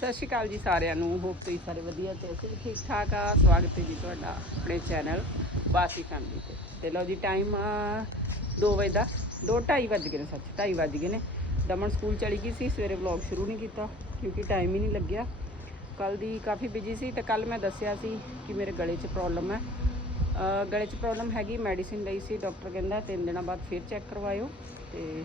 ਸਤਿ ਸ਼੍ਰੀ ਅਕਾਲ ਜੀ ਸਾਰਿਆਂ ਨੂੰ ਹੋਪ ਤੁਸੀਂ ਸਾਰੇ ਵਧੀਆ ਤੇ ਅਸੀਂ ਵੀ ਠੀਕ ਠਾਕ ਆ। ਸਵਾਗਤ ਹੈ ਜੀ ਤੁਹਾਡਾ ਆਪਣੇ ਚੈਨਲ ਬਾਸੀ ਫੈਮਿਲੀ ਤੇ। ਤੇ ਲਓ ਜੀ ਟਾਈਮ 2 ਵਜੇ ਦਾ 2:30 ਵੱਜ ਗਏ ਨੇ, ਸੱਚ 2:30 ਵੱਜ ਗਏ ਨੇ। ਦਮਨ ਸਕੂਲ ਚਲੀ ਗਈ ਸੀ, ਸਵੇਰੇ ਵਲੌਗ ਸ਼ੁਰੂ ਨਹੀਂ ਕੀਤਾ ਕਿਉਂਕਿ ਟਾਈਮ ਹੀ ਨਹੀਂ ਲੱਗਿਆ। ਕੱਲ ਦੀ ਕਾਫੀ ਬਿਜ਼ੀ ਸੀ ਤੇ ਕੱਲ ਮੈਂ ਦੱਸਿਆ ਸੀ ਕਿ ਮੇਰੇ ਗਲੇ 'ਚ ਪ੍ਰੋਬਲਮ ਹੈ। ਗਲੇ 'ਚ ਪ੍ਰੋਬਲਮ ਹੈਗੀ ਮੈਡੀਸਿਨ ਲਈ ਸੀ ਡਾਕਟਰ ਕਹਿੰਦਾ ਤਿੰਨ ਦਿਨਾਂ ਬਾਅਦ ਫਿਰ ਚੈੱਕ ਕਰਵਾਇਓ। ਤੇ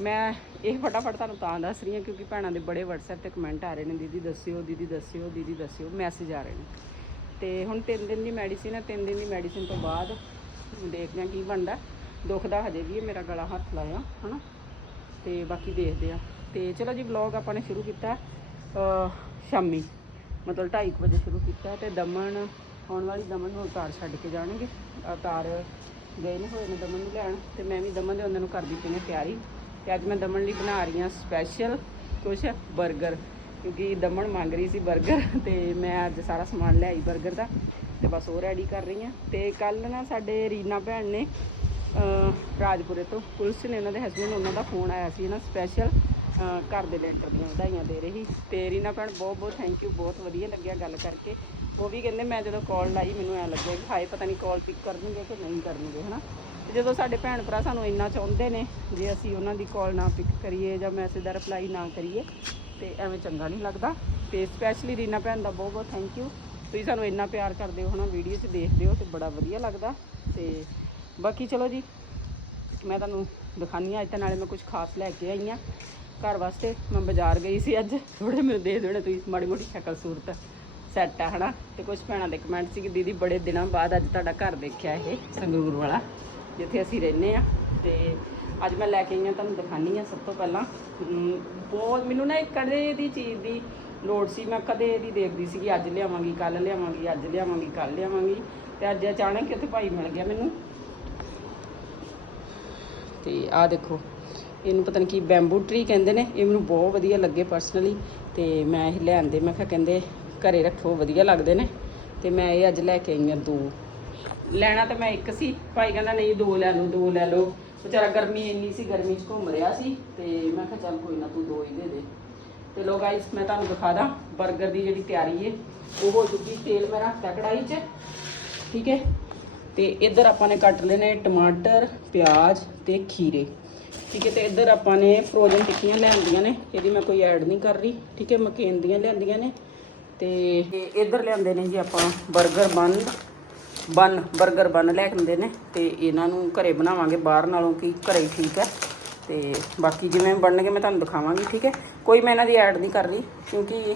ਮੈਂ ਇਹ ਫਟਾਫਟ ਤੁਹਾਨੂੰ ਤਾਂ ਦੱਸ ਰਹੀ ਹਾਂ ਕਿਉਂਕਿ ਭੈਣਾਂ ਦੇ ਬੜੇ WhatsApp ਤੇ ਕਮੈਂਟ ਆ ਰਹੇ ਨੇ, ਦੀਦੀ ਦੱਸਿਓ ਦੀਦੀ ਦੱਸਿਓ ਦੀਦੀ ਦੱਸਿਓ ਮੈਸੇਜ ਆ ਰਹੇ ਨੇ। ਤੇ ਹੁਣ 3 ਦਿਨ ਦੀ ਮੈਡੀਸਿਨ ਹੈ 3 ਦਿਨ ਦੀ ਮੈਡੀਸਿਨ ਤੋਂ ਬਾਅਦ ਦੇਖਦੇ ਹਾਂ ਕੀ ਬਣਦਾ। ਦੁਖਦਾ ਹਜੇ ਵੀ ਹੈ, ਮੇਰਾ ਗਲਾ ਹੱਥ ਲਾਇਆ, ਹਨਾ? ਤੇ ਬਾਕੀ ਦੇਖਦੇ ਆ ਤੇ ਚਲੋ ਜੀ ਵਲੌਗ ਆਪਾਂ ਨੇ ਸ਼ੁਰੂ ਕੀਤਾ ਸ਼ਾਮੀ। ਮਤਲਬ 2:30 ਵਜੇ ਸ਼ੁਰੂ ਕੀਤਾ ਤੇ ਦਮਨ, ਆਉਣ ਵਾਲੀ ਦਮਨ ਨੂੰ ਉਤਾਰ ਛੱਡ ਕੇ ਜਾਣਗੇ। ਉਤਾਰ ਗਏ ਨੇ ਹੋਏ ਨੇ ਦਮਨ ਨੂੰ ਲੈਣ, ਤੇ ਮੈਂ ਵੀ ਦਮਨ ਦੇ ਉਹਨਾਂ ਨੂੰ ਕਰਦੀ ਪਈ ਨੇ ਤਿਆਰੀ। ਤੇ ਅੱਜ ਮੈਂ ਦਮਨ ਲਈ ਬਣਾ ਰਹੀ ਹਾਂ ਸਪੈਸ਼ਲ ਕੁਛ ਬਰਗਰ ਕਿਉਂਕਿ ਦਮਨ ਮੰਗ ਰਹੀ ਸੀ ਬਰਗਰ ਤੇ ਮੈਂ ਅੱਜ ਸਾਰਾ ਸਮਾਨ ਲੈ ਆਈ 버ਗਰ ਦਾ ਤੇ ਬਸ ਉਹ ਰੈਡੀ ਕਰ ਰਹੀ ਹਾਂ। ਤੇ ਕੱਲ ਨਾ ਸਾਡੇ ਰੀਨਾ ਭੈਣ ਨੇ ਰਾਜਪੁਰੇ ਤੋਂ ਪੁਲਿਸ ਨੇ ਉਹਨਾਂ ਦੇ ਹਸਬੰਦ ਉਹਨਾਂ ਦਾ ਫੋਨ ਆਇਆ ਸੀ ਨਾ ਸਪੈਸ਼ਲ ਘਰ ਦੇ ਲੈਂਟਰ ਦੀਆਂ ਵਧਾਈਆਂ ਦੇ ਰਹੀ ਤੇ ਰੀਨਾ ਭੈਣ ਬਹੁਤ ਬਹੁਤ ਥੈਂਕ ਯੂ ਬਹੁਤ ਵਧੀਆ ਲੱਗਿਆ ਗੱਲ ਕਰਕੇ। ਉਹ ਵੀ ਕਹਿੰਦੇ ਮੈਂ ਜਦੋਂ ਕਾਲ ਲਾਈ ਮੈਨੂੰ ਐ ਲੱਗਿਆ ਕਿ ਹਾਏ, ਪਤਾ ਨਹੀਂ ਕਾਲ ਪਿਕ ਕਰਨਗੇ ਕਿ ਨਹੀਂ ਕਰਨਗੇ, ਹਨਾ? ਜਦੋਂ ਸਾਡੇ ਭੈਣ ਭਰਾ ਸਾਨੂੰ ਇੰਨਾ ਚਾਹੁੰਦੇ ਨੇ ਜੇ ਅਸੀਂ ਉਹਨਾਂ ਦੀ ਕਾਲ ਨਾ ਪਿਕ ਕਰੀਏ ਜਾਂ ਮੈਸੇਜ ਦਾ ਰਿਪਲਾਈ ਨਾ ਕਰੀਏ, ਤੇ ਐਵੇਂ ਚੰਗਾ ਨਹੀਂ ਲੱਗਦਾ। ਤੇ ਸਪੈਸ਼ਲੀ ਰੀਨਾ ਭੈਣ ਦਾ ਬਹੁਤ ਬਹੁਤ ਥੈਂਕ ਯੂ ਤੁਸੀਂ ਸਾਨੂੰ ਇੰਨਾ ਪਿਆਰ ਕਰਦੇ ਹੋ ਹਨਾ ਵੀਡੀਓ 'ਚ ਦੇਖਦੇ ਹੋ ਤੇ ਬੜਾ ਵਧੀਆ ਲੱਗਦਾ। ਤੇ ਬਾਕੀ ਚਲੋ ਜੀ, ਮੈਂ ਤੁਹਾਨੂੰ ਦਿਖਾਨੀ ਆ ਅੱਜ ਤਾਂ ਨਾਲੇ ਮੈਂ ਕੁਝ ਖਾਸ ਲੈ ਕੇ ਆਈ ਆ ਘਰ ਵਾਸਤੇ ਮੈਂ ਬਾਜ਼ਾਰ ਗਈ ਸੀ ਅੱਜ। ਥੋੜੇ ਮੈਨੂੰ ਦੇ ਦੇਣੇ ਤੁਸੀਂ, ਮਾੜੀ ਮੋਟੀ ਸ਼ਕਲ ਸੂਰਤ ਸੈੱਟ ਆ, ਹਨਾ। ਤੇ ਕੁਝ ਭੈਣਾਂ ਦੇ ਕਮੈਂਟ ਸੀ ਕਿ ਦੀਦੀ ਬੜੇ ਦਿਨਾਂ ਬਾਅਦ ਅੱਜ ਤੁਹਾਡਾ ਘਰ ਦੇਖਿਆ ਇਹ ਸੰਗਰੂਰ ਵਾਲਾ। ਜਿੱਥੇ ਅਸੀਂ ਰਹਿੰਦੇ ਆ ਤੇ ਅੱਜ ਮੈਂ ਲੈ ਕੇ ਆਈ ਹਾਂ ਤੁਹਾਨੂੰ ਦਿਖਾਨੀ ਆ ਸਭ ਤੋਂ ਪਹਿਲਾਂ। ਬਹੁਤ ਮੈਨੂੰ ਨਾ ਇੱਕ ਕਦੇ ਦੀ ਚੀਜ਼ ਦੀ ਲੋੜ ਸੀ, ਮੈਂ ਕਦੇ ਇਹਦੀ ਦੇਖਦੀ ਸੀਗੀ, ਅੱਜ ਲਿਆਵਾਂਗੀ ਕੱਲ ਲਿਆਵਾਂਗੀ, ਅੱਜ ਲਿਆਵਾਂਗੀ ਕੱਲ ਲਿਆਵਾਂਗੀ ਤੇ ਅੱਜ ਅਚਾਨਕ ਕਿਤੇ ਭਾਈ ਮਿਲ ਗਿਆ ਮੈਨੂੰ। ਤੇ ਆਹ ਦੇਖੋ, ਇਹਨੂੰ ਪਤਾ ਨਹੀਂ ਕੀ ਬੈਂਬੂ ਟਰੀ ਕਹਿੰਦੇ ਨੇ, ਇਹ ਮੈਨੂੰ ਬਹੁਤ ਵਧੀਆ ਲੱਗੇ ਪਰਸਨਲੀ ਤੇ ਮੈਂ ਇਹ ਲਿਆਂਦੇ, ਮੈਂ ਕਿਹਾ ਕਹਿੰਦੇ ਘਰੇ ਰੱਖੋ, ਵਧੀਆ ਲੱਗਦੇ ਨੇ ਤੇ ਮੈਂ ਇਹ ਅੱਜ ਲੈ ਕੇ ਆਈ ਹਾਂ ਦੋ। ਲੈਣਾ ਤਾਂ ਮੈਂ ਇੱਕ ਸੀ। ਭਾਈ ਕਹਿੰਦਾ ਨਹੀਂ, ਦੋ ਲੈ ਲਓ, ਦੋ ਲੈ ਲਓ। ਵਿਚਾਰਾ ਗਰਮੀ ਇੰਨੀ ਸੀ, ਗਰਮੀ 'ਚ ਘੁੰਮ ਰਿਹਾ ਸੀ ਤੇ ਮੈਂ ਕਿਹਾ ਚੱਲ ਕੋਈ ਨਾ ਤੂੰ ਦੋ ਹੀ ਦੇ ਦੇ। ਤੇ ਲੋ ਗਾਇਸ ਮੈਂ ਤੁਹਾਨੂੰ ਦਿਖਾ ਦਾਂ 버ਗਰ ਦੀ ਜਿਹੜੀ ਤਿਆਰੀ ਹੈ ਉਹ ਹੋ ਚੁੱਕੀ ਤੇਲ ਮੈਂ ਰੱਖਤਾ ਕੜਾਈ 'ਚ, ਠੀਕ ਹੈ ਤੇ ਇੱਧਰ ਆਪਾਂ ਨੇ ਕੱਟ ਲੈਣੇ ਟਮਾਟਰ, ਪਿਆਜ਼ ਤੇ ਖੀਰੇ। ਠੀਕ ਹੈ ਤੇ ਇੱਧਰ ਆਪਾਂ ਨੇ ਫਰੋਜ਼ਨ ਟਿੱਕੀਆਂ ਲਿਆਂਦੀਆਂ ਨੇ। ਇਹਦੀ ਮੈਂ ਕੋਈ ਐਡ ਨਹੀਂ ਕਰ ਰਹੀ, ਠੀਕ ਹੈ ਮਕੇਨ ਦੀਆਂ ਲਿਆਂਦੀਆਂ ਨੇ। ਤੇ ਇੱਧਰ ਲਿਆਂਦੇ ਨੇ ਜੀ ਆਪਾਂ 버ਗਰ ਬਨ ਬਨ, ਬਰਗਰ ਬਨ ਲੈ ਹੁੰਦੇ ਨੇ ਤੇ ਇਹਨਾਂ ਨੂੰ ਘਰੇ ਬਣਾਵਾਂਗੇ, ਬਾਹਰ ਨਾਲੋਂ ਕਿ ਘਰੇ ਹੀ ਠੀਕ ਹੈ। ਤੇ ਬਾਕੀ ਜਿਵੇਂ ਬਣਨਗੇ ਮੈਂ ਤੁਹਾਨੂੰ ਦਿਖਾਵਾਂਗੀ, ਠੀਕ ਹੈ। ਕੋਈ ਮੈਂ ਇਹਨਾਂ ਦੀ ਐਡ ਨਹੀਂ ਕਰ ਰਹੀ, ਕਿਉਂਕਿ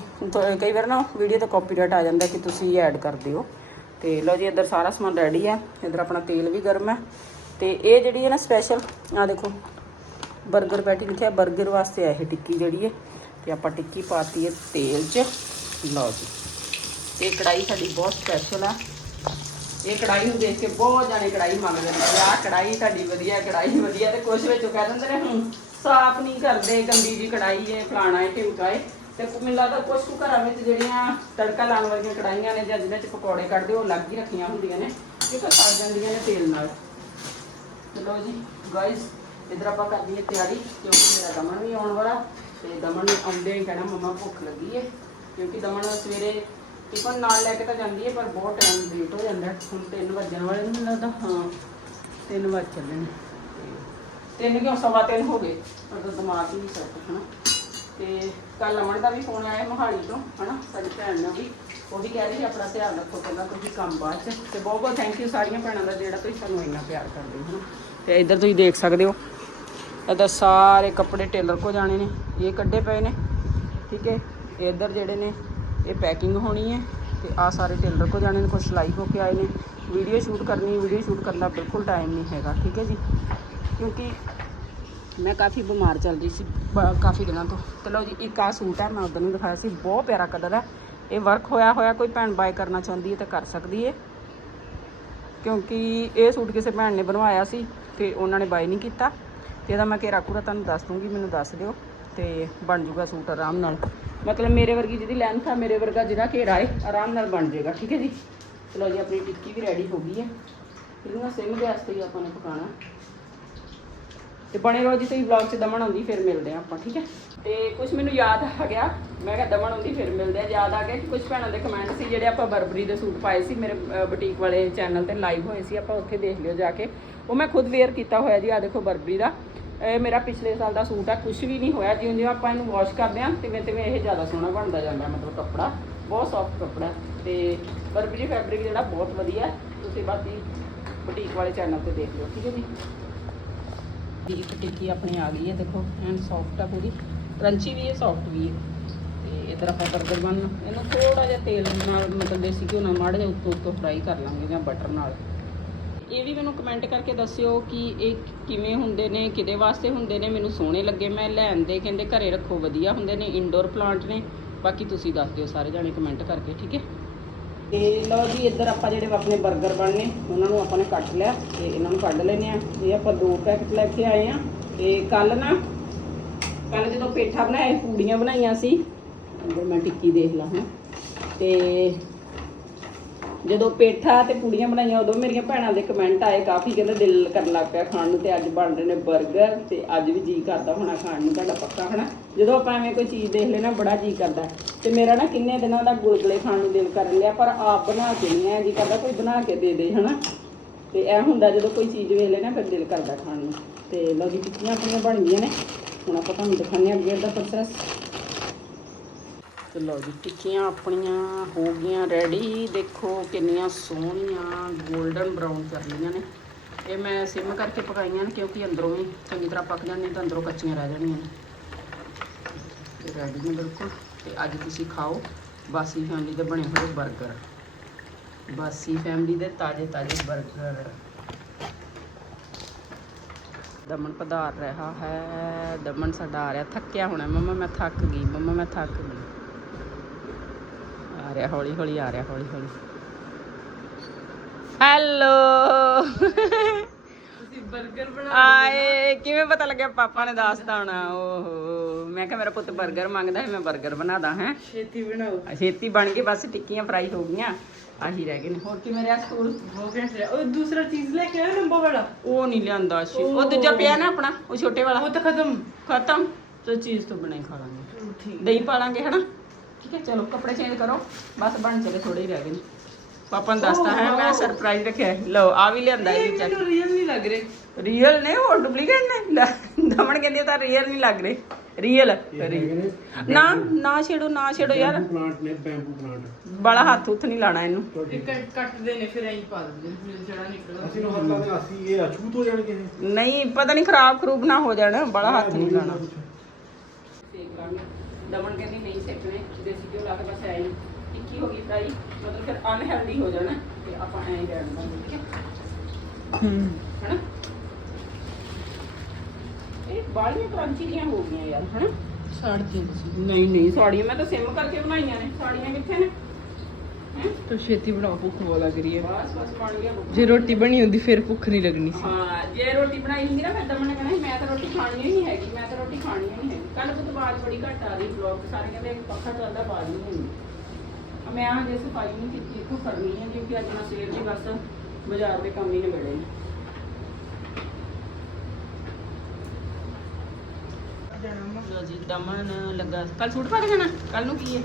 ਕਈ ਵਾਰ ਨਾ ਵੀਡੀਓ ਤੇ ਕਾਪੀਰਾਈਟ ਆ ਜਾਂਦਾ ਕਿ ਤੁਸੀਂ ਐਡ ਕਰਦੇ ਹੋ। ਤੇ ਲਓ ਜੀ, ਇੱਧਰ ਸਾਰਾ ਸਮਾਨ ਰੈਡੀ ਹੈ। ਇੱਧਰ ਆਪਣਾ ਤੇਲ ਵੀ ਗਰਮ ਹੈ। ਤੇ ਇਹ ਜਿਹੜੀ ਹੈ ਨਾ ਸਪੈਸ਼ਲ ਆ ਦੇਖੋ 버ਗਰ ਪੈਟੀ ਲਿਖਿਆ, ਬਰਗਰ ਵਾਸਤੇ ਹੈ ਇਹ ਟਿੱਕੀ ਜਿਹੜੀ ਹੈ। ਤੇ ਆਪਾਂ ਟਿੱਕੀ ਪਾਤੀ ਹੈ ਤੇਲ 'ਚ। ਲਓ ਜੀ, ਇਹ ਕੜਾਈ ਸਾਡੀ ਬਹੁਤ ਸਪੈਸ਼ਲ ਆ। ਇਹ ਕੜਾਈ ਨੂੰ ਦੇਖ ਕੇ ਬਹੁਤ ਜਾਣੇ ਕੜਾਈ ਮੰਗਦੇ ਨੇ ਵੀ ਆਹ ਕੜਾਈ ਤੁਹਾਡੀ ਵਧੀਆ ਕੜਾਈ ਵਧੀਆ, ਤੇ ਕੁਝ ਵਿੱਚ ਕਹਿ ਦਿੰਦੇ ਨੇ ਹੁਣ ਸਾਫ਼ ਨਹੀਂ ਕਰਦੇ, ਗੰਦੀ ਜੀ ਕੜਾਈ ਹੈ, ਫਲਾਣਾ ਹੈ, ਢਿਮਕਾ ਹੈ, ਤੇ ਮੈਨੂੰ ਲੱਗਦਾ ਕੁਝ ਕੁ ਘਰਾਂ ਵਿੱਚ ਜਿਹੜੀਆਂ ਤੜਕਾ ਲਾਉਣ ਵਾਲੀਆਂ ਕੜਾਈਆਂ ਨੇ ਜਾਂ ਜਿਹਦੇ ਵਿੱਚ ਪਕੌੜੇ ਕੱਢਦੇ, ਉਹ ਅਲੱਗ ਹੀ ਰੱਖੀਆਂ ਹੁੰਦੀਆਂ ਨੇ, ਇਹ ਤਾਂ ਸੜ ਜਾਂਦੀਆਂ ਨੇ ਤੇਲ ਨਾਲ। ਚਲੋ ਜੀ ਗਾਇਸ ਇਧਰ ਆਪਾਂ ਕਰਦੀ ਲਈਏ ਤਿਆਰੀ, ਕਿਉਂਕਿ ਮੇਰਾ ਦਮਨ ਵੀ ਆਉਣ ਵਾਲਾ, ਤੇ ਦਮਨ ਨੂੰ ਆਉਂਦੇ ਹੀ ਕਹਿਣਾ ਮੰਮਾ ਭੁੱਖ ਲੱਗੀ ਹੈ, ਕਿਉਂਕਿ ਦਮਨ ਸਵੇਰੇ ਟਿਫਨ ਨਾਲ ਲੈ ਕੇ ਤਾਂ ਜਾਂਦੀ ਹੈ, ਪਰ ਬਹੁਤ ਟਾਈਮ ਲੇਟ ਹੋ ਜਾਂਦਾ ਹੈ। ਹੁਣ 3 ਵਜਣ ਵਾਲੇ ਨੇ ਲੱਗਦਾ, ਹਾਂ 3 ਵਜ ਚੱਲੇ ਨੇ। ਤਿੰਨ ਕਿਉਂ, ਸਵਾ ਤਿੰਨ ਹੋ ਗਏ। ਪਰ ਦਿਮਾਗ ਹੀ ਨਹੀਂ ਸੈੱਟ ਨਾ ਤੇ ਕੱਲ ਅਮਨ ਦਾ ਵੀ ਫੋਨ ਆਇਆ ਮੋਹਾਲੀ ਤੋਂ, ਹਨਾ, ਸਾਡੀ ਭੈਣ ਨੇ ਵੀ। ਉਹ ਵੀ ਕਹਿ ਰਹੀ ਸੀ, ਆਪਣਾ ਧਿਆਨ ਰੱਖੋ, ਪਹਿਲਾਂ ਤੁਸੀਂ ਕੰਮ ਬਾਅਦ ਚ। ਤੇ ਬਹੁਤ ਬਹੁਤ ਥੈਂਕ ਯੂ ਸਾਰੀਆਂ ਭੈਣਾਂ ਦਾ, ਜਿਹੜਾ ਤੁਸੀਂ ਸਾਨੂੰ ਇੰਨਾ ਪਿਆਰ ਕਰਦੇ ਹੋ, ਹਨਾ। ਤੇ ਇੱਧਰ ਤੁਸੀਂ ਦੇਖ ਸਕਦੇ ਹੋ ਇੱਧਰ ਸਾਰੇ ਕੱਪੜੇ ਟੇਲਰ ਕੋ ਜਾਣੇ ਨੇ, ਇਹ ਕੱਢੇ ਪਏ ਨੇ, ਠੀਕ ਹੈ। ਇੱਧਰ ਜਿਹੜੇ ਨੇ ਇਹ ਪੈਕਿੰਗ ਹੋਣੀ ਹੈ ਤੇ ਆ ਸਾਰੇ ਟੇਲਰ ਕੋ ਜਾਣੇ ਨੇ ਕੁਝ ਸਿਲਾਈ ਹੋ ਕੇ ਆਏ ਨੇ। ਵੀਡੀਓ ਸ਼ੂਟ ਕਰਨੀ ਵੀਡੀਓ ਸ਼ੂਟ ਕਰਨ ਦਾ ਬਿਲਕੁਲ ਟਾਈਮ ਨਹੀਂ ਹੈਗਾ, ਠੀਕ ਹੈ ਜੀ? ਕਿਉਂਕਿ ਮੈਂ ਕਾਫੀ ਬਿਮਾਰ ਚੱਲ ਰਹੀ ਸੀ, ਬ- ਕਾਫੀ ਦਿਨਾਂ ਤੋਂ। ਤੇ ਲਓ ਜੀ, ਇੱਕ ਆ ਸੂਟ ਹੈ, ਮੈਂ ਉਦੋਂ ਨੂੰ ਦਿਖਾਇਆ ਸੀ, ਬਹੁਤ ਪਿਆਰਾ ਕਲਰ ਹੈ। ਇਹ ਵਰਕ ਹੋਇਆ ਹੋਇਆ ਕੋਈ ਭੈਣ ਬਾਏ ਕਰਨਾ ਚਾਹੁੰਦੀ ਹੈ ਤਾਂ ਕਰ ਸਕਦੀ ਹੈ। ਕਿਉਂਕਿ ਇਹ ਸੂਟ ਕਿਸੇ ਭੈਣ ਨੇ ਬਣਵਾਇਆ ਸੀ ਤੇ ਉਹਨਾਂ ਨੇ ਬਾਈ ਨਹੀਂ ਕੀਤਾ। ਤੇ ਇਹਦਾ ਮੈਂ ਘੇਰਾ ਕੂਰਾ ਤੁਹਾਨੂੰ ਦੱਸ ਦੂੰਗੀ, ਮੈਨੂੰ ਦੱਸ ਦਿਓ ਤੇ ਬਣ ਜੂਗਾ ਸੂਟ ਆਰਾਮ ਨਾਲ। ਮਤਲਬ ਮੇਰੇ ਵਰਗੀ ਜਿਹਦੀ ਲੈਂਥ ਆ, ਮੇਰੇ ਵਰਗਾ ਜਿਹਦਾ ਘੇਰਾ ਹੈ ਆਰਾਮ ਨਾਲ ਬਣ ਜਾਏਗਾ, ਠੀਕ ਹੈ ਜੀ? ਚਲੋ ਜੀ, ਆਪਣੀ ਟਿੱਕੀ ਵੀ ਰੈਡੀ ਹੋ ਗਈ ਹੈ। ਇਹਨੂੰ ਸਿਮ ਗੈਸ ਤੇ ਹੀ ਆਪਾਂ ਨੇ ਪਕਾਣਾ ਤੇ ਬਣੇ ਰਹੋ ਜੀ, ਤੁਸੀਂ ਵਲੌਗ 'ਚ ਦਮਨ ਆਉਂਦੀ, ਫਿਰ ਮਿਲਦੇ ਆ ਆਪਾਂ, ਠੀਕ ਹੈ? ਤੇ ਕੁਝ ਮੈਨੂੰ ਯਾਦ ਆ ਗਿਆ, ਮੈਂ ਕਿਹਾ ਦਮਨ ਆਉਂਦੀ, ਫਿਰ ਮਿਲਦੇ ਆ ਯਾਦ ਆ ਗਿਆ ਕਿ ਕੁਝ ਭੈਣਾਂ ਦੇ ਕਮੈਂਟ ਸੀ, ਜਿਹੜੇ ਆਪਾਂ ਬਰਬਰੀ ਦੇ ਸੂਟ ਪਾਏ ਸੀ, ਮੇਰੇ ਬੁਟੀਕ ਵਾਲੇ ਚੈਨਲ ਤੇ ਲਾਈਵ ਹੋਏ ਸੀ, ਆਪਾਂ ਉੱਥੇ ਦੇਖ ਲਿਓ ਜਾ ਕੇ। ਉਹ ਮੈਂ ਖੁਦ ਵੇਅਰ ਕੀਤਾ ਹੋਇਆ ਜੀ ਆ ਦੇਖੋ ਬਰਬਰੀ ਦਾ। ਇਹ ਮੇਰਾ ਪਿਛਲੇ ਸਾਲ ਦਾ ਸੂਟ ਆ ਕੁਝ ਵੀ ਨਹੀਂ ਹੋਇਆ। ਜਿਉਂ ਜਿਉਂ ਆਪਾਂ ਇਹਨੂੰ ਵਾਸ਼ ਕਰਦੇ ਆ, ਤਿਵੇਂ ਤਿਵੇਂ ਇਹ ਜ਼ਿਆਦਾ ਸੋਹਣਾ ਬਣਦਾ ਜਾਂਦਾ, ਮਤਲਬ ਕੱਪੜਾ, ਬਹੁਤ ਸੌਫਟ ਕੱਪੜਾ। ਤੇ ਬਰਬਰੀ ਫੈਬਰਿਕ ਜਿਹੜਾ ਬਹੁਤ ਵਧੀਆ, ਤੁਸੀਂ ਬਾਕੀ ਬੁਟੀਕ ਵਾਲੇ ਚੈਨਲ ਤੇ ਦੇਖ ਲਿਓ, ਠੀਕ ਹੈ ਜੀ? ਦੀ ਇੱਕ ਟਿੱਕੀ ਆਪਣੀ ਆ ਗਈ ਹੈ, ਦੇਖੋ ਐਂਡ ਸੌਫਟ ਆ ਪੂਰੀ। ਕਰੰਚੀ ਵੀ ਹੈ ਸੌਫਟ ਵੀ ਹੈ। ਤੇ ਇਧਰ ਆਪਾਂ 버ਗਰ ਬਨ ਇਹਨੂੰ ਥੋੜਾ ਜਿਹਾ ਤੇਲ ਨਾਲ, ਮਤਲਬ ਦੇਸੀ ਘਿਓ ਨਾਲ, ਮਾੜਾ ਜਿਹਾ ਉੱਤੋਂ ਉੱਤੋਂ ਫਰਾਈ ਕਰ ਲਾਂਗੇ ਜਾਂ ਬਟਰ ਨਾਲ। ਇਹ ਵੀ ਮੈਨੂੰ ਕਮੈਂਟ ਕਰਕੇ ਦੱਸਿਓ ਕਿ ਇਹ ਕਿਵੇਂ ਹੁੰਦੇ ਨੇ, ਕਿਹਦੇ ਵਾਸਤੇ ਹੁੰਦੇ ਨੇ। ਮੈਨੂੰ ਸੋਹਣੇ ਲੱਗੇ, ਮੈਂ ਲੈਣ ਦੇ ਕਹਿੰਦੇ ਘਰੇ ਰੱਖੋ, ਵਧੀਆ ਹੁੰਦੇ ਨੇ ਇਨਡੋਰ ਪਲਾਂਟ ਨੇ। ਬਾਕੀ ਤੁਸੀਂ ਦੱਸ ਦਿਓ, ਸਾਰੇ ਜਾਣੇ ਕਮੈਂਟ ਕਰਕੇ, ਠੀਕ ਹੈ? ਤੇ ਲਓ ਜੀ, ਇੱਧਰ ਆਪਾਂ ਜਿਹੜੇ ਆਪਣੇ 버ਗਰ ਬਣਨੇ, ਉਹਨਾਂ ਨੂੰ ਆਪਾਂ ਨੇ ਕੱਟ ਲਿਆ ਤੇ ਇਹਨਾਂ ਨੂੰ ਕੱਢ ਲੈਨੇ ਆ ਇਹ ਆਪਾਂ ਦੋ ਪੈਕਟ ਲੈ ਕੇ ਆਏ ਆ ਤੇ ਕੱਲ ਨਾ ਕੱਲ ਜਦੋਂ ਪੇਠਾ ਬਣਾਇਆ, ਪੂੜੀਆਂ ਬਣਾਈਆਂ ਸੀ, ਅੰਦਰ ਮੈਂ ਟਿੱਕੀ ਦੇਖ ਲਾ, ਹਾਂ। ਤੇ ਜਦੋਂ ਪੇਠਾ ਤੇ ਪੂੜੀਆਂ ਬਣਾਈਆਂ, ਉਦੋਂ ਮੇਰੀਆਂ ਭੈਣਾਂ ਦੇ ਕਮੈਂਟ ਆਏ, ਕਾਫੀ ਕਹਿੰਦੇ ਦਿਲ ਕਰਨ ਲੱਗ ਪਿਆ ਖਾਣ ਨੂੰ ਤੇ ਅੱਜ ਬਣ ਰਹੇ ਨੇ 버ਗਰ ਤੇ ਅੱਜ ਵੀ ਜੀ ਕਰਦਾ ਹੋਣਾ ਖਾਣ ਨੂੰ, ਤੁਹਾਡਾ ਪੱਕਾ ਹਨਾ ਜਦੋਂ ਆਪਾਂ ਐਵੇਂ ਕੋਈ ਚੀਜ਼ ਦੇਖ ਲੈਣਾ ਬੜਾ ਜੀ ਕਰਦਾ। ਤੇ ਮੇਰਾ ਨਾ ਕਿੰਨੇ ਦਿਨਾਂ ਦਾ ਗੁਲਗੁਲੇ ਖਾਣ ਨੂੰ ਦਿਲ ਕਰਨ ਲਿਆ ਪਰ ਆਪ ਬਣਾ ਕੇ ਨਹੀਂ ਐ ਜੀ ਕਰਦਾ, ਕੋਈ ਬਣਾ ਕੇ ਦੇ ਦੇ, ਹਨਾ? ਤੇ ਇਹ ਹੁੰਦਾ ਜਦੋਂ ਕੋਈ ਚੀਜ਼ ਵੇਖ ਲੈਣਾ ਫਿਰ ਦਿਲ ਕਰਦਾ ਖਾਣ ਨੂੰ। ਤੇ ਲਓ ਜੀ ਟਿੱਕੀਆਂ ਆਪਣੀਆਂ ਬਣ ਗਈਆਂ ਨੇ। ਹੁਣ ਆਪਾਂ ਤੁਹਾਨੂੰ ਦਿਖਾਉਂਦੇ ਹਾਂ ਅੱਗੇ ਦਾ ਪ੍ਰੋਸੈਸ ਤੇ ਲਓ ਜੀ, ਟਿੱਕੀਆਂ ਆਪਣੀਆਂ ਹੋ ਗਈਆਂ ਰੈਡੀ ਦੇਖੋ ਕਿੰਨੀਆਂ ਸੋਹਣੀਆਂ ਗੋਲਡਨ ਬਰਾਊਨ ਕਰ ਲੀਆਂ ਨੇ। ਇਹ ਮੈਂ ਸਿਮ ਕਰਕੇ ਪਕਾਈਆਂ ਨੇ ਕਿਉਂਕਿ ਅੰਦਰੋਂ ਵੀ ਚੰਗੀ ਤਰ੍ਹਾਂ ਪੱਕ ਜਾਣ ਨਹੀਂ ਤਾਂ ਅੰਦਰੋਂ ਕੱਚੀਆਂ ਰਹਿ ਜਾਣੀਆਂ ਨੇ। ਰੈਡੀ ਨੇ ਬਿਲਕੁਲ। ਤੇ ਅੱਜ ਤੁਸੀਂ ਖਾਓ ਬਾਸੀ ਫੈਮਲੀ ਦੇ ਬਣੇ ਹੋਏ 버ਗਰ ਬਾਸੀ ਫੈਮਲੀ ਦੇ ਤਾਜ਼ੇ ਤਾਜ਼ੇ 버ਗਰ ਦਮਨ ਪਧਾਰ ਰਿਹਾ ਹੈ। ਦਮਨ ਸਾਡਾ ਆ ਰਿਹਾ, ਥੱਕਿਆ ਹੋਣਾ। ਮੰਮਾ, ਮੈਂ ਥੱਕ ਗਈ। ਮੰਮਾ, ਮੈਂ ਥੱਕ ਗਈ। ਰਿਹਾ ਹੌਲੀ ਹੌਲੀ ਆ ਰਿਹਾ ਹੌਲੀ ਹੌਲੀ। ਹੈਲੋ ਤੁਸੀਂ 버ਗਰ ਬਣਾ ਆਏ ਕਿਵੇਂ ਪਤਾ ਲੱਗਿਆ ਪਾਪਾ ਨੇ ਦੱਸਦਾ ਹੋਣਾ? ਓਹੋ ਮੈਂ ਕਿਹਾ ਮੇਰਾ ਪੁੱਤ 버ਗਰ ਮੰਗਦਾ ਹੈ ਮੈਂ 버ਗਰ ਬਣਾਦਾ ਹੈ। ਛੇਤੀ ਬਣਾਓ। ਛੇਤੀ ਬਣ ਕੇ ਬਸ ਟਿੱਕੀਆਂ ਫਰਾਈ ਹੋ ਗਈਆਂ ਆਹੀ ਰਹਿ ਗਏ ਨੇ। ਹੋਰ ਕਿਵੇਂ ਰਿਹਾ ਸਕੂਲ? ਹੋ ਗਿਆ ਉਹ ਦੂਸਰਾ ਚੀਜ਼ ਲੈ ਕੇ ਆਇਆ ਨੰਬਰ ਵਾਲਾ? ਉਹ ਨਹੀਂ ਲਿਆਂਦਾ ਸੀ। ਉਹ ਦੂਜਾ ਪਿਆ ਨਾ ਆਪਣਾ ਉਹ ਛੋਟੇ ਵਾਲਾ। ਉਹ ਤਾਂ ਖਤਮ। ਖਤਮ। ਤੇ ਚੀਜ਼ ਤੋਂ ਬਣਾਈ ਖਾ ਲਾਂਗੇ। ਦਹੀਂ ਪਾ ਲਾਂਗੇ ਹਨਾ? ਠੀਕ ਹੈ ਚਲੋ ਕੱਪੜੇ ਚੇਂਜ ਕਰੋ। ਬਸ ਬਣ ਚਲੇ ਥੋੜੇ ਹੀ ਰਹਿ ਗਏ ਨੇ। ਪਾਪਾ ਨੇ ਦੱਸਤਾ ਹੈ ਮੈਂ ਸਰਪ੍ਰਾਈਜ਼ ਰੱਖਿਆ ਹੈ। ਲਓ ਆ ਵੀ ਲਿਆਂਦਾ ਇਹ ਚੱਕ ਮੈਨੂੰ ਰੀਅਲ ਨਹੀਂ ਲੱਗ ਰਹੇ। ਰੀਅਲ ਨੇ ਹੋਰ ਡੁਪਲੀਕੇਟ ਨੇ? ਲੈ, ਦਮਨ ਕਹਿੰਦੀ ਤਾਂ ਰੀਅਲ ਨਹੀਂ ਲੱਗ ਰਹੇ। ਰੀਅਲ ਨਾ ਨਾ ਛੇੜੋ ਨਾ ਛੇੜੋ ਯਾਰ। ਪਲਾਂਟ ਨੇ ਬੈਂਬੂ ਪਲਾਂਟ ਬੜਾ ਹੱਥ ਉੱਥ ਨਹੀਂ ਲਾਣਾ ਇਹਨੂੰ। ਇਹ ਕੱਟ ਕੱਟਦੇ ਨੇ ਫਿਰ ਐਂ ਪਾ ਦਿੰਦੇ ਨੇ ਜਿਹੜਾ ਨਿਕਲਦਾ ਅਸੀਂ ਨੂੰ ਹੱਥ ਲਾਦੇ ਅਸੀਂ ਇਹ ਅਛੂਤ ਹੋ ਜਾਣਗੇ ਨਹੀਂ ਪਤਾ ਨਹੀਂ ਖਰਾਬ ਖਰੂਬ ਨਾ ਹੋ ਜਾਣ ਬੜਾ ਹੱਥ ਨਹੀਂ ਲਾਣਾ। ਦਮਨ ਕਹਿੰਦੀ ਨਹੀਂ ਸੇਕਣੇ ਦੇਸੀ ਘਿਓ ਲਾ ਕੇ ਬਸ ਐਂ ਟਿੱਕੀ ਹੋ ਗਈ ਫਰਾਈ ਮਤਲਬ ਫਿਰ ਅਨਹੈਲਦੀ ਹੋ ਜਾਣਾ ਤੇ ਆਪਾਂ ਐਂ ਰਹਿਣ ਦਾਂਗੇ ਠੀਕ ਹੈ? ਹੂੰ। ਹਨਾ? ਇਹ ਬਾਲੀਆਂ ਕ੍ਰਾਂਚੀ ਦੀਆਂ ਹੋ ਗਈਆਂ ਯਾਰ ਹਨਾ? ਸਾੜਤੀ ਤੁਸੀਂ ਨਹੀਂ ਨਹੀਂ ਸਾੜੀਆਂ ਮੈਂ ਤਾਂ ਸਿਮ ਕਰਕੇ ਬਣਾਈਆਂ ਨੇ। ਸਾੜੀਆਂ ਕਿੱਥੇ ਨੇ? ਹੈਂ? ਤਾਂ ਛੇਤੀ ਬਣਾਓ ਭੁੱਖ ਬਹੁਤ ਲੱਗ ਰਹੀ ਹੈ। ਬਸ ਬਸ ਬਣ ਗਿਆ। ਜੇ ਰੋਟੀ ਬਣੀ ਹੁੰਦੀ ਫਿਰ ਭੁੱਖ ਨਹੀਂ ਲੱਗਣੀ ਸੀ। ਹਾਂ ਜੇ ਰੋਟੀ ਬਣਾਈ ਹੁੰਦੀ ਨਾ ਫਿਰ ਦਮਨ ਨੇ ਕਹਿਣਾ ਮੈਂ ਤਾਂ ਰੋਟੀ ਖਾਣੀ ਨਹੀਂ ਹੈਗੀ ਮੈਂ ਤਾਂ ਰੋਟੀ ਖਾਣੀ ਹੀ ਨਹੀਂ ਹੈਗੀ। ਕੱਲ ਤੋਂ ਆਵਾਜ਼ ਬੜੀ ਘੱਟ ਆ ਰਹੀ ਬਲੌਗ ਸਾਰੇ ਕਹਿੰਦੇ ਪੱਖਾ ਚੱਲਦਾ ਆਵਾਜ਼ ਨਹੀਂ ਹੁੰਦੀ ਮੈਂ ਆ ਜੇ ਸਫ਼ਾਈ ਨਹੀਂ ਕੀਤੀ ਇੱਥੋਂ ਕਰਨੀ ਹੈ ਕਿਉਂਕਿ ਅੱਜ ਮੈਂ ਸਵੇਰ ਦੀ ਬਸ ਬਾਜ਼ਾਰ ਦੇ ਕੰਮ ਹੀ ਨਿਬੜੇ ਨੇ। ਲੋ ਜੀ ਦਮਨ ਲੱਗਾ। ਕੱਲ ਸੂਟ ਪਾ ਕੇ ਜਾਣਾ? ਕੱਲ ਨੂੰ ਕੀ ਹੈ?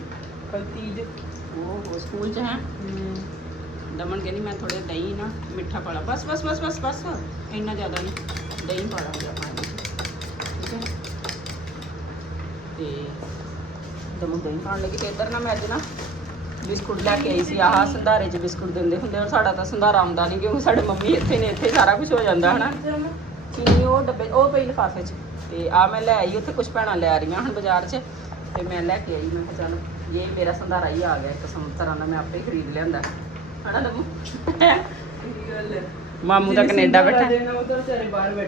ਕੱਲ ਤੀਜ। ਉਹ ਸਕੂਲ ਚ ਹੈ। ਦਮਨ ਕਹਿੰਦੀ ਮੈਂ ਥੋੜੇ ਦਹੀਂ ਨਾ ਮਿੱਠਾ ਪਾ ਲਾ ਬਸ ਬਸ ਬਸ ਬਸ ਬਸ। ਇੰਨਾ ਜ਼ਿਆਦਾ ਨਹੀਂ ਦਹੀਂ ਲਾਂਗੇ ਆਪਾਂ ਇਹਦੇ 'ਚ। ਠੀਕ ਹੈ ਤੇ ਦਮਨ ਦਹੀਂ ਖਾਣ ਲੱਗੀ ਤੇ ਇੱਧਰ ਨਾ ਮੈਂ ਅੱਜ ਨਾ ਬਿਸਕੁਟ ਲੈ ਕੇ ਆਈ ਸੀ। ਆਹ ਸੰਧਾਰੇ 'ਚ ਬਿਸਕੁਟ ਦਿੰਦੇ ਹੁੰਦੇ ਆ। ਸਾਡਾ ਤਾਂ ਸੰਧਾਰਾ ਆਉਂਦਾ ਨਹੀਂ ਕਿਉਂਕਿ ਸਾਡੇ ਮੰਮੀ ਇੱਥੇ ਨੇ ਇੱਥੇ ਸਾਰਾ ਕੁਝ ਹੋ ਜਾਂਦਾ ਹਨਾ। ਚੀਨੀ ਉਹ ਡੱਬੇ ਉਹ ਪਈ ਲਿਫਾਫੇ 'ਚ। ਤੇ ਆ ਮੈਂ ਲੈ ਆਈ ਉੱਥੇ ਕੁਝ ਭੈਣਾਂ ਲੈ ਰਹੀਆਂ ਹੁਣ ਬਾਜ਼ਾਰ 'ਚ। ਤੇ ਮੈਂ ਲੈ ਕੇ ਆਈ ਮੈਂ ਕਿਹਾ ਚੱਲ ਇਹ ਮੇਰਾ ਸੰਧਾਰਾ ਹੀ ਆ ਗਿਆ। ਇੱਕ ਤਰ੍ਹਾਂ ਦਾ ਮੈਂ ਆਪੇ ਖਰੀਦ ਲਿਆਂਦਾ। ਹਨਾ ਦਮੂ ਮਾਮੂ ਦਾ ਕੈਨੇਡਾ ਬੈਠਾ।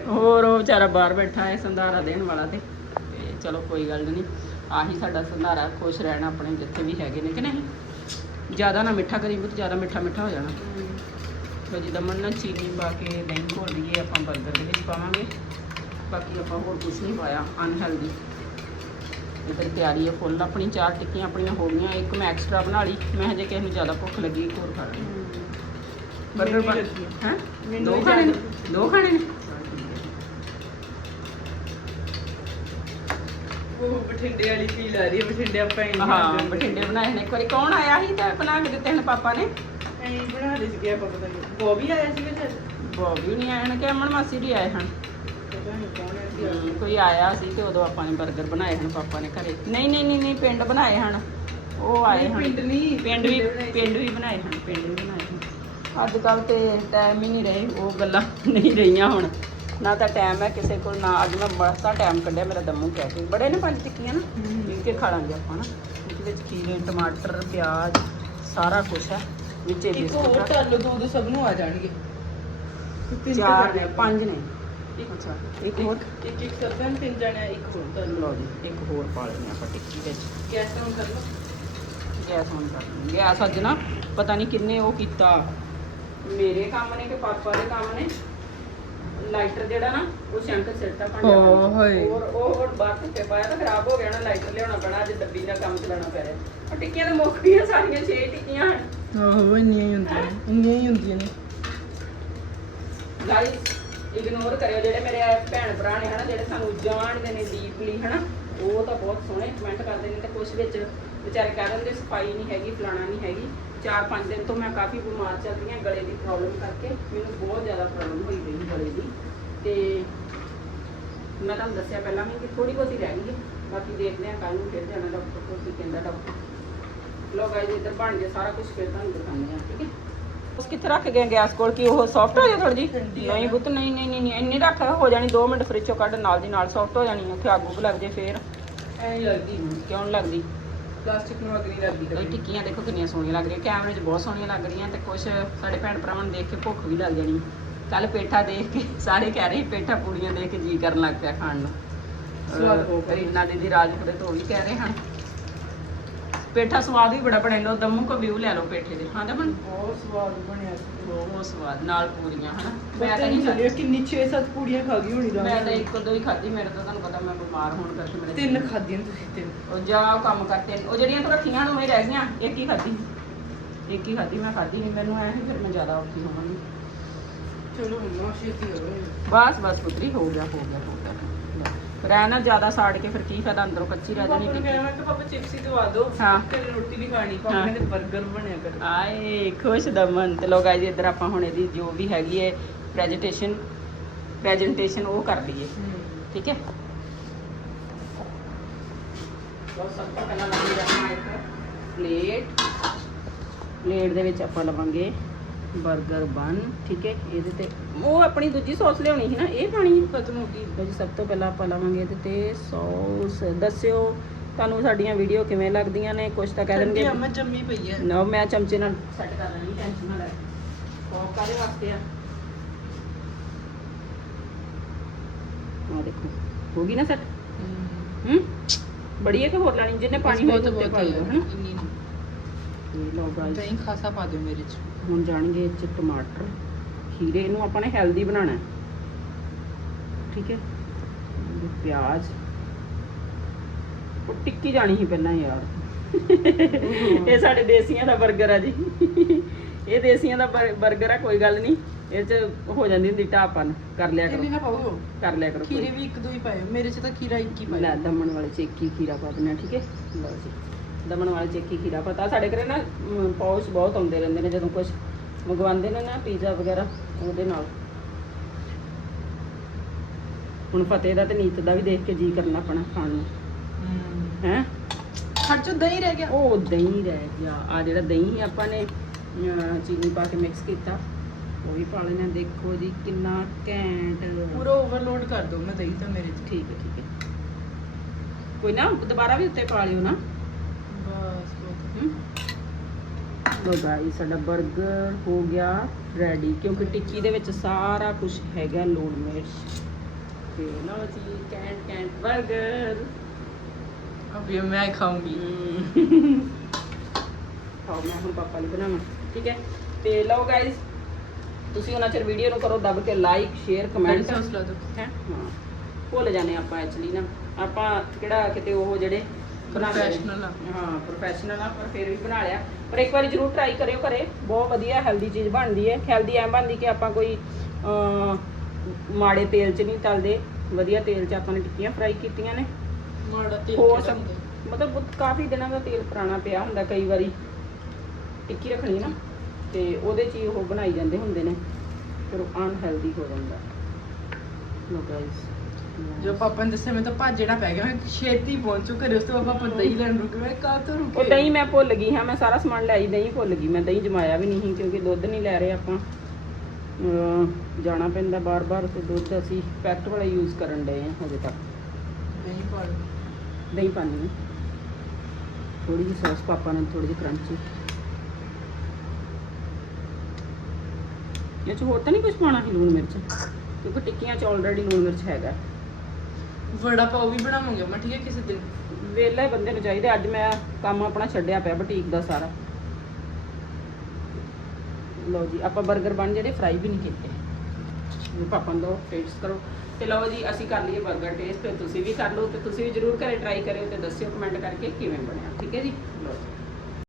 ਹੋਰ ਉਹ ਵਿਚਾਰਾ ਬਾਹਰ ਬੈਠਾ ਹੈ ਸੰਧਾਰਾ ਦੇਣ ਵਾਲਾ ਤੇ। ਚਲੋ ਕੋਈ ਗੱਲ ਨਹੀਂ। ਆਹੀ ਸਾਡਾ ਸੰਧਾਰਾ ਖੁਸ਼ ਰਹਿਣਾ ਆਪਣੇ ਜਿੱਥੇ ਵੀ ਹੈਗੇ ਨੇ ਕਿ ਨਹੀਂ? ਜ਼ਿਆਦਾ ਨਾ ਮਿੱਠਾ ਕਰੀ ਬਹੁਤ ਜ਼ਿਆਦਾ ਮਿੱਠਾ ਮਿੱਠਾ ਹੋ ਜਾਣਾ। ਲੋ ਜੀ ਦਮਨ ਨਾ ਚੀਨੀ ਪਾ ਕੇ ਦਹੀਂ ਘੋਲ ਲਈਏ ਆਪਾਂ 버ਗਰ ਦੇ ਵਿੱਚ ਪਾਵਾਂਗੇ। ਬਾਕੀ ਆਪਾਂ ਹੋਰ ਕੁਝ ਨਹੀਂ ਪਾਇਆ ਅਨਹੈਲਦੀ ਇਧਰ ਤਿਆਰੀ ਹੈ ਫੁੱਲ ਆਪਣੀ ਚਾਰ ਟਿੱਕੀਆਂ ਆਪਣੀਆਂ ਹੋ ਗਈਆਂ ਇੱਕ ਮੈਂ ਐਕਸਟਰਾ ਬਣਾ ਲਈ ਮੈਂ ਹਜੇ ਕਿਸੇ ਨੂੰ ਜ਼ਿਆਦਾ ਭੁੱਖ ਲੱਗੀ ਇੱਕ ਹੋਰ ਖਾ ਲਈ 버ਗਰ ਮੈਨੂੰ ਬਣ ਹੈ? ਮੈਨੂੰ ਦੋ ਖਾਣੇ ਨੇ। ਦੋ ਖਾਣੇ ਨੇ? ਉਹ ਬਠਿੰਡੇ ਵਾਲੀ ਫੀਲ ਆ ਰਹੀ ਹੈ ਬਠਿੰਡੇ ਆਪਾਂ ਇੰਡੀਆ ਹਾਂ ਬਠਿੰਡੇ ਬਣਾਏ ਨੇ। ਇੱਕ ਵਾਰੀ ਕੌਣ ਆਇਆ ਸੀ ਤੇ ਬਣਾ ਕੇ ਦਿੱਤੇ ਨੇ ਪਾਪਾ ਨੇ? ਐਂ ਬਣਾ ਲਈ ਸੀ ਆਪਾਂ ਪਤਾ ਨਹੀਂ ਬੋਬੀ ਆਇਆ ਸੀ ਵਿੱਚ ਬੋਬੀ ਨਹੀਂ ਆਏ ਹਨ ਕਿ ਅਮਨ ਮਾਸੀ ਵੀ ਆਏ ਹਨ। ਪਤਾ ਨਹੀਂ ਕੌਣ ਆਇਆ ਸੀ। ਹਮ, ਕੋਈ ਆਇਆ ਸੀ ਤੇ ਉਦੋਂ ਆਪਾਂ ਨੇ 버ਗਰ ਬਣਾਏ ਹਨ ਪਾਪਾ ਨੇ ਘਰੇ। ਨਹੀਂ ਨਹੀਂ ਨਹੀਂ ਨਹੀਂ ਪਿੰਡ ਬਣਾਏ ਹਨ। ਉਹ ਆਏ ਹਨ। ਪਿੰਡ ਨਹੀਂ ਪਿੰਡ ਵੀ ਬਣਾਏ ਸੀ। ਪਿੰਡ ਵੀ ਬਣਾਏ ਹਨ ਪਿੰਡ ਵੀ ਬਣਾਏ ਹਨ। ਅੱਜ ਕੱਲ ਤੇ ਟਾਈਮ ਹੀ ਨਹੀਂ ਰਹੇ ਉਹ ਗੱਲਾਂ ਨਹੀਂ ਰਹੀਆਂ ਹੁਣ। ਨਾ ਤਾਂ ਟਾਈਮ ਹੈ ਕਿਸੇ ਕੋਲ ਨਾ ਅੱਜ ਮੈਂ ਬੜਾ ਟਾਈਮ ਕੱਢਿਆ ਮੇਰਾ ਦਮੂ ਕਹਿ ਕੇ ਬੜੇ ਨੇ ਪੰਜ ਟਿੱਕੀਆਂ ਨਾ। ਮਿਲ ਕੇ ਖਾ ਲਾਂਗੇ ਆਪਾਂ ਨਾ। ਇਹਦੇ ਵਿੱਚ ਖੀਰੇ ਟਮਾਟਰ ਪਿਆਜ਼ ਸਾਰਾ ਕੁਝ ਹੈ ਵਿੱਚ ਇਹ ਇੱਕ ਹੋਰ ਬਿਸਕੁਟ ਕਰ ਲਓ ਦੋ ਦੋ ਸਭ ਨੂੰ ਆ ਜਾਣਗੇ। ਚਾਰ ਨੇ। ਪੰਜ ਨੇ। ਅੱਛਾ ਇੱਕ ਹੋਰ। ਇੱਕ ਇੱਕ ਸਰਦਨ ਤਿੰਨ ਜਾਣੇ ਇੱਕ ਹੋਰ ਕਰ ਲਓ ਲਓ ਜੀ ਇੱਕ ਹੋਰ ਪਾ ਲੈਂਦੇ ਆਪਾਂ ਟਿੱਕੀ ਵਿੱਚ। ਗੈਸ ਆਨ ਕਰ ਲਓ। ਗੈਸ ਔਨ ਕਰ ਲਈ ਗੈਸ ਅੱਜ ਨਾ ਪਤਾ ਨਹੀਂ ਕਿੰਨੇ ਉਹ ਕੀਤਾ। ਮੇਰੇ ਕੰਮ ਨੇ ਕਿ ਪਾਪਾ ਦੇ ਕੰਮ ਨੇ? ਲਾਈਟਰ ਜਿਹੜਾ ਨਾ ਉਹ ਸ਼ੰਕਰ ਸਿੱਟਾ ਹੋਏ। ਹੋਰ ਉਹ ਹੋਰ ਬਾਹਰ ਧੁੱਪੇ ਪਾਇਆ ਤਾਂ ਖਰਾਬ ਹੋ ਗਿਆ ਨਾ ਲਾਈਟਰ ਲਿਆਉਣਾ ਪੈਣਾ ਅੱਜ ਡੱਬੀ ਦਾ ਕੰਮ ਚਲਾਉਣਾ ਪੈ ਰਿਹਾ। ਉਹ ਟਿੱਕੀਆਂ ਤਾਂ ਮੁੱਕ ਗਈਆਂ ਸਾਰੀਆਂ 6 ਟਿੱਕੀਆਂ ਹਨ। ਆਹੋ ਇੰਨੀਆਂ ਹੀ ਹੁੰਦੀਆਂ ਨੇ ਇੰਨੀਆਂ ਹੀ ਹੁੰਦੀਆਂ ਨੇ। ਗਾਇਸ ਇਗਨੋਰ ਕਰਿਓ ਜਿਹੜੇ ਮੇਰੇ ਭੈਣ ਭਰਾ ਨੇ ਹਨਾ ਜਿਹੜੇ ਸਾਨੂੰ ਜਾਣਦੇ ਨੇ ਡੀਪਲੀ ਹਨਾ ਉਹ ਤਾਂ ਬਹੁਤ ਸੋਹਣੇ ਕਮੈਂਟ ਕਰਦੇ ਨੇ ਤੇ ਕੁਝ ਵਿੱਚ ਵਿਚਾਰੇ ਕਹਿ ਦਿੰਦੇ ਸਫ਼ਾਈ ਨਹੀਂ ਹੈਗੀ ਫਲਾਣਾ ਨਹੀਂ ਹੈਗੀ। 4-5 ਦਿਨ ਤੋਂ ਮੈਂ ਕਾਫੀ ਬਿਮਾਰ ਚੱਲ ਰਹੀ ਹਾਂ ਗਲੇ ਦੀ ਪ੍ਰੋਬਲਮ ਕਰਕੇ। ਮੈਨੂੰ ਬਹੁਤ ਜ਼ਿਆਦਾ ਪ੍ਰੋਬਲਮ ਹੋਈ ਪਈ ਗਲੇ ਦੀ। ਤੇ ਮੈਂ ਤੁਹਾਨੂੰ ਦੱਸਿਆ ਪਹਿਲਾਂ ਵੀ ਕਿ ਥੋੜੀ ਬਹੁਤੀ ਰਹਿ ਗਈ ਬਾਕੀ ਦੇਖਦੇ ਹਾਂ ਕੱਲ ਨੂੰ ਫਿਰ ਜਾਣਾ ਡਾਕਟਰ ਕੋਲ ਕੀ ਕਹਿੰਦਾ ਡਾਕਟਰ ਲੋ ਗਾਇਸ ਇੱਧਰ ਬਣ ਗਿਆ ਸਾਰਾ ਕੁਝ ਫਿਰ ਤੁਹਾਨੂੰ ਦਿਖਾਉਂਦੇ ਹਾਂ ਠੀਕ ਹੈ? ਉਸ ਕਿੱਥੇ ਰੱਖ ਗਏ ਗੈਸ ਕੋਲ? ਕਿ ਉਹ ਸੌਫਟ ਹੋ ਜਾ ਥੋੜੀ ਜੀ ਆ ਨਹੀਂ ਬੁੱਤ ਨਹੀਂ ਨਹੀਂ ਨਹੀਂ ਇੰਨੀ ਰੱਖ ਹੋ ਜਾਣੀ 2 ਮਿੰਟ ਫ੍ਰਿਜ ਚੋਂ ਕੱਢ ਨਾਲ ਦੀ ਨਾਲ ਸੌਫਟ ਹੋ ਜਾਣੀ ਉੱਥੇ ਉੱਗ ਲੱਗ ਜੇ ਫੇਰ। ਐਂ ਲੱਗਦੀ ਕਿਉਂ ਲੱਗਦੀ? ਪਲਾਸਟਿਕ ਨੂੰ ਅੱਗ ਨਹੀਂ ਲੱਗਦੀ ਇਹ ਟਿੱਕੀਆਂ ਦੇਖੋ ਕਿੰਨੀਆਂ ਸੋਹਣੀਆਂ ਲੱਗ ਰਹੀਆਂ ਕੈਮਰੇ 'ਚ ਬਹੁਤ ਸੋਹਣੀਆਂ ਲੱਗ ਰਹੀਆਂ ਤੇ ਕੁਝ ਸਾਡੇ ਭੈਣ ਭਰਾਵਾਂ ਨੂੰ ਦੇਖ ਕੇ ਭੁੱਖ ਵੀ ਲੱਗ ਜਾਣੀ। ਕੱਲ ਪੇਠਾ ਦੇਖ ਕੇ ਸਾਰੇ ਕਹਿ ਰਹੇ ਪੇਠਾ ਪੂੜੀਆਂ ਦੇਖ ਕੇ ਜੀ ਕਰਨ ਲੱਗ ਪਿਆ ਖਾਣ ਨੂੰ। ਸਵਾਦ ਬਹੁਤ ਹੈ। ਰੀਨਾ ਦੀਦੀ ਰਾਜਪੁਰੇ ਤੋਂ ਉਹ ਵੀ ਕਹਿ ਰਹੇ ਹਨ। ਪੇਠਾ ਸਵਾਦ ਵੀ ਬੜਾ ਬਣਿਆ ਲੋ ਦਮੂ ਕੋ ਵਿਊ ਲੈ ਲਓ ਪੇਠੇ ਦੇ। ਹਾਂ ਦਮਨ? ਬਹੁਤ ਸਵਾਦ ਬਣਿਆ ਸੀ। ਬਹੁਤ ਸਵਾਦ ਨਾਲ ਪੂਰੀਆਂ ਹਨਾ? ਮੈਂ ਮੈਂ ਤਾਂ ਨਹੀਂ ਖਾਧੀ। ਕਿੰਨੀ 6-7 ਪੂੜੀਆਂ ਖਾ ਗਈ ਹੋਣੀ ਮੈਂ ਤਾਂ ਇੱਕ ਦੋ ਹੀ ਖਾਧੀ ਮੇਰੇ ਤਾਂ ਤੁਹਾਨੂੰ ਪਤਾ ਮੈਂ ਬਿਮਾਰ ਹੋਣ ਕਰਕੇ ਮੇਰੇ ਤਿੰਨ ਖਾਧੀਆਂ ਤੁਸੀਂ ਤਿੰਨ। ਉਹ ਜਾ ਉਹ ਕੰਮ ਕਰਤੇ ਉਹ ਜਿਹੜੀਆਂ ਤੂੰ ਰੱਖੀਆਂ ਨੂੰ ਰਹਿ ਗਈਆਂ। ਇੱਕ ਹੀ ਖਾਧੀ। ਇੱਕ ਹੀ ਖਾਧੀ ਮੈਂ ਖਾਧੀ ਨਹੀਂ ਮੈਨੂੰ ਐ ਫਿਰ ਮੈਂ ਜ਼ਿਆਦਾ ਔਖੀ ਹੋਵਾਂਗੀ। ਚਲੋ ਮੰਮਾ ਛੇਤੀ ਹੋ ਗਈ ਬਸ ਬਸ ਪੁੱਤਰੀ ਹੋ ਗਿਆ ਹੋ ਗਿਆ। ਹੋ ਗਿਆ ਲੈ। ਫਿਰ ਐ ਨਾ ਜ਼ਿਆਦਾ ਸਾੜ ਕੇ ਫਿਰ ਕੀ ਫਾਇਦਾ ਅੰਦਰੋਂ ਕੱਚੀ ਰਹਿ ਪਾਪਾ ਜਾਣੀ ਨੂੰ ਟਿੱਕੀ ਕਹਿਣਾ ਮੈਂ ਕਿ ਪਾਪਾ ਚਿਪਸ ਹੀ ਦਵਾ ਦਿਓ ਹਾਂ। ਤੇ ਰੋਟੀ ਨਹੀਂ ਖਾਣੀ ਪਾਪਾ ਹਾਂ। ਕਹਿੰਦੇ 버ਗਰ ਬਣਿਆ ਕਰ ਆਏ ਖੁਸ਼ ਦਮਨ ਤੇ ਲੋਗਾ ਜੀ ਇੱਧਰ ਆਪਾਂ ਹੁਣ ਇਹਦੀ ਜੋ ਵੀ ਹੈਗੀ ਹੈ ਪ੍ਰੈਜੈਂਟੇਸ਼ਨ ਪ੍ਰੈਜੈਂਟੇਸ਼ਨ ਉਹ ਕਰ ਲਈਏ ਠੀਕ ਹੈ ਬਹੁਤ ਸਭ ਤੋਂ ਪਹਿਲਾਂ ਆਪਾਂ ਇੱਕ ਪਲੇਟ ਪਲੇਟ ਦੇ ਵਿੱਚ ਆਪਾਂ ਲਵਾਂਗੇ 버ਗਰ ਬਨ ਠੀਕ ਹੈ ਇਹਦੇ ਤੇ ਉਹ ਆਪਣੀ ਦੂਜੀ ਸੌਸ ਲਿਆਉਣੀ ਸੀ ਨਾ ਇਹ ਪਾਣੀ ਖਤਮ ਹੋ ਗਈ ਲਓ ਜੀ ਸਭ ਤੋਂ ਪਹਿਲਾਂ ਆਪਾਂ ਲਵਾਂਗੇ ਇਹਦੇ ਤੇ ਸੌਸ। ਦੱਸਿਓ ਤੁਹਾਨੂੰ ਸਾਡੀਆਂ ਵੀਡੀਓ ਕਿਵੇਂ ਲੱਗਦੀਆਂ ਨੇ? ਕੁਝ ਤਾਂ ਕਹਿ ਦੇਣਗੇ। ਅੰਮਾ ਜੰਮੀ ਪਈ ਹੈ ਨਾ ਮੈਂ ਚਮਚੇ ਨਾਲ ਸੈੱਟ ਕਰ ਲੈਣੀ ਟੈਨਸ਼ਨ ਨਾ ਲੈ। ਫੋਕ ਕਾਦੇ ਵਾਸਤੇ ਆ? ਆ ਦੇਖੋ ਹੋ ਗਈ ਨਾ ਸੈੱਟ ਹੂੰ। ਬੜੀ ਹੈ ਕਿ ਹੋਰ ਲੈਣੀ? ਜਿਹਨੇ ਪਾਣੀ ਹੋਏ ਤਾਂ ਉੱਤੇ ਪਾ ਲਓ ਹਨਾ? ਇਹ ਲਓ ਗਾਇਸ ਦਹੀਂ ਖਾਸਾ ਪਾ ਦਿਓ ਮੇਰੇ ਚ। ਹੁਣ ਜਾਣਗੇ ਇਹ ਚ ਟਮਾਟਰ ਖੀਰੇ ਇਹਨੂੰ ਆਪਾਂ ਨੇ ਹੈਲਦੀ ਬਣਾਉਣਾ ਠੀਕ ਹੈ? ਪਿਆਜ਼। ਉਹ ਟਿੱਕੀ ਜਾਣੀ ਸੀ ਪਹਿਲਾਂ ਯਾਰ। ਇਹ ਸਾਡੇ ਦੇਸੀਆਂ ਦਾ 버ਗਰ ਆ ਜੀ। ਇਹ ਦੇਸੀਆਂ ਦਾ 버ਗਰ ਆ ਕੋਈ ਗੱਲ ਨਹੀਂ। ਇਹ ਚ ਹੋ ਜਾਂਦੀ ਹੁੰਦੀ ਢਾਪਨ ਕਰ ਲਿਆ ਕਰੋ। ਨਾ ਪਾਓ। ਕਰ ਲਿਆ ਕਰੋ ਖੀਰੇ ਵੀ ਇੱਕ ਦੋ ਹੀ ਪਾਏ ਮੇਰੇ ਚ ਤਾਂ ਖੀਰਾ ਇੱਕ ਹੀ ਲੈ ਪਾਇਆ ਦਮਣ ਵਾਲੇ ਚ ਇੱਕ ਹੀ ਖੀਰਾ ਪਾ ਆ ਠੀਕ ਹੈ? ਲਓ ਜੀ। ਦਮਣ ਵਾਲੇ ਚ ਇੱਕ ਹੀ ਖੀਰਾ ਪਤਾ। ਸਾਡੇ ਘਰੇ ਨਾ ਪੌਚ ਬਹੁਤ ਆਉਂਦੇ ਰਹਿੰਦੇ ਨੇ ਜਦੋਂ ਕੁਝ ਮੰਗਵਾਉਂਦੇ ਨੇ ਨਾ ਪੀਜ਼ਾ ਵਗੈਰਾ ਉਹਦੇ ਨਾਲ। ਹੁਣ ਫਤਿਹ ਦਾ ਤੇ ਨੀਤ ਦਾ ਵੀ ਦੇਖ ਕੇ ਜੀ ਕਰਨਾ ਆਪਣਾ ਖਾਣ ਨੂੰ। ਹੈ? ਹਟ ਚ ਦਹੀਂ ਰਹਿ ਗਿਆ। ਉਹ ਦਹੀਂ ਰਹਿ ਗਿਆ। ਆ ਜਿਹੜਾ ਦਹੀਂ ਆਪਾਂ ਨੇ ਚੀਨੀ ਪਾ ਕੇ ਮਿਕਸ ਕੀਤਾ ਉਹ ਵੀ ਪਾ ਲੈਣਾ। ਦੇਖੋ ਜੀ ਕਿੰਨਾ ਘੈਂਟ। ਪੂਰਾ ਓਵਰਲੋਡ ਕਰ ਦਿਓ। ਮੈਂ ਦਹੀਂ ਤਾਂ ਮੇਰੇ ਠੀਕ ਹੈ ਠੀਕ ਹੈ। ਕੋਈ ਨਾ ਦੁਬਾਰਾ ਵੀ ਉੱਤੇ ਪਾ ਲਿਓ ਨਾ। ਲੋ ਗਾਈ ਸਾਡਾ 버ਗਰ ਹੋ ਗਿਆ ਰੈਡੀ ਕਿਉਂਕਿ ਟਿੱਕੀ ਦੇ ਵਿੱਚ ਸਾਰਾ ਕੁਝ ਹੈਗਾ ਲੂਣ ਮਿਰਚ ਤੇ ਲਓ ਜੀ ਕੈਂਟ ਕੈਂਟ 버ਗਰ ਅਬ ਇਹ ਮੈਂ ਖਾਉਂਗੀ ਖਾਓ ਮੈਂ ਹੁਣ ਪਾਪਾ ਲਈ ਬਣਾਵਾਂ ਠੀਕ ਹੈ? ਤੇ ਲਓ ਗਾਇਸ ਤੁਸੀਂ ਉਹਨਾਂ ਚਿਰ ਵੀਡੀਓ ਨੂੰ ਕਰੋ ਦੱਬ ਕੇ ਲਾਈਕ ਸ਼ੇਅਰ ਕਮੈਂਟ ਹੌਸਲਾ ਦਿਓ। ਹੈ। ਹਾਂ ਭੁੱਲ ਜਾਂਦੇ ਆਪਾਂ ਐਕਚੁਅਲੀ ਨਾ। ਆਪਾਂ ਕਿਹੜਾ ਕਿਤੇ ਉਹ ਜਿਹੜੇ Professional ਆ। ਹਾਂ ਪ੍ਰੋਫੈਸ਼ਨਲ ਆ ਪਰ ਫਿਰ ਵੀ ਬਣਾ ਲਿਆ। ਪਰ ਇੱਕ ਵਾਰੀ ਜ਼ਰੂਰ ਟਰਾਈ ਕਰਿਓ ਘਰੇ। ਬਹੁਤ ਵਧੀਆ ਹੈਲਦੀ ਚੀਜ਼ ਬਣਦੀ ਹੈ। ਹੈਲਦੀ ਐਂ ਬਣਦੀ ਕਿ ਆਪਾਂ ਕੋਈ ਅਮ, ਮਾੜੇ ਤੇਲ 'ਚ ਨਹੀਂ ਤਲਦੇ। ਵਧੀਆ ਤੇਲ 'ਚ ਆਪਾਂ ਨੇ ਟਿੱਕੀਆਂ ਫਰਾਈ ਕੀਤੀਆਂ ਨੇ। ਮਾੜਾ ਤੇਲ? ਮਤਲਬ ਬਹੁਤ- ਕਾਫੀ ਦਿਨਾਂ ਦਾ ਤੇਲ ਪੁਰਾਣਾ ਪਿਆ ਹੁੰਦਾ ਕਈ ਵਾਰੀ ਟਿੱਕੀ ਰੱਖਣੀ ਨਾ। ਤੇ ਉਹਦੇ 'ਚ ਹੀ ਉਹ ਬਣਾਈ ਜਾਂਦੇ ਹੁੰਦੇ ਨੇ। ਫਿਰ ਉਹ ਅਨਹੈਲਦੀ ਹੋ ਜਾਂਦਾ। ਲੋ ਗਾਇਸ ਜੋ ਪਾਪਾ ਨੇ ਦੱਸਿਆ ਮੈਂ ਤਾਂ ਭੱਜਣਾ ਪੈ ਗਿਆ। ਮੈਂ ਛੇਤੀ ਪਹੁੰਚੂ ਘਰੇ ਉਸ ਤੋਂ ਬਾਅਦ ਪਾਪਾ ਦਹੀਂ ਲੈਣ ਰੁਕੇ। ਮੈਂ ਕਾਹ ਤੋਂ ਰੁਕੇ? ਉਹ ਦਹੀਂ ਮੈਂ ਭੁੱਲ ਗਈ ਹਾਂ ਮੈਂ ਸਾਰਾ ਸਮਾਨ ਲੈ ਆਈ ਦਹੀਂ ਭੁੱਲ ਗਈ। ਮੈਂ ਦਹੀਂ ਜਮਾਇਆ ਵੀ ਨਹੀਂ ਕਿਉਂਕਿ ਦੁੱਧ ਨਹੀਂ ਲੈ ਰਹੇ ਆਪਾਂ। ਜਾਣਾ ਪੈਂਦਾ ਬਾਰ-ਬਾਰ ਤੇ ਦੁੱਧ ਅਸੀਂ ਪੈਕਟ ਵਾਲਾ ਯੂਜ਼ ਕਰਨ ਡਏ ਹਾਂ ਹਜੇ ਤੱਕ। ਦਹੀਂ ਪਾ। ਦਹੀਂ ਪਾਣੀ ਥੋੜੀ ਜਿਹੀ ਸੌਸ ਪਾਪਾ ਨੇ ਥੋੜੀ ਜਿਹੀ ਕਰੰਚੀ ਇਹ ਚ ਹੋਰ ਤਾਂ ਨਹੀਂ ਕੁਝ ਪਾਉਣਾ ਸੀ ਲੂਣ ਮਿਰਚ? ਕਿਉਂਕਿ ਟਿੱਕੀਆਂ ਚ ਆਲਰੇਡੀ ਲੂਣ ਮਿਰਚ ਹੈਗਾ। ਵੜਾ ਪਾਓ ਵੀ ਬਣਾਵਾਂਗੇ ਮੈਂ ਠੀਕ ਹੈ ਕਿਸੇ ਦਿਨ। ਵੇਲੇ ਬੰਦੇ ਨੂੰ ਚਾਹੀਦਾ, ਅੱਜ ਮੈਂ ਕੰਮ ਆਪਣਾ ਛੱਡਿਆ ਪਿਆ, ਬੁਟੀਕ ਦਾ ਸਾਰਾ। ਲਓ ਜੀ, ਆਪਾਂ 버ਗਰ ਬਣ ਜਿਹੜੇ ਫਰਾਈ ਵੀ ਨਹੀਂ ਕੀਤੇ। ਵੀ ਪਾਪਾ ਨੂੰ ਟੇਸਟ ਕਰੋ। ਤੇ ਲਓ ਜੀ, ਅਸੀਂ ਕਰ ਲਈਏ 버ਗਰ ਟੇਸਟ ਤੇ ਤੁਸੀਂ ਵੀ ਕਰ ਲਓ, ਤੇ ਤੁਸੀਂ ਵੀ ਜਰੂਰ ਘਰੇ ਟਰਾਈ ਕਰਿਓ ਤੇ ਦੱਸਿਓ ਕਮੈਂਟ ਕਰਕੇ ਕਿਵੇਂ ਬਣਿਆ, ਠੀਕ ਹੈ ਜੀ?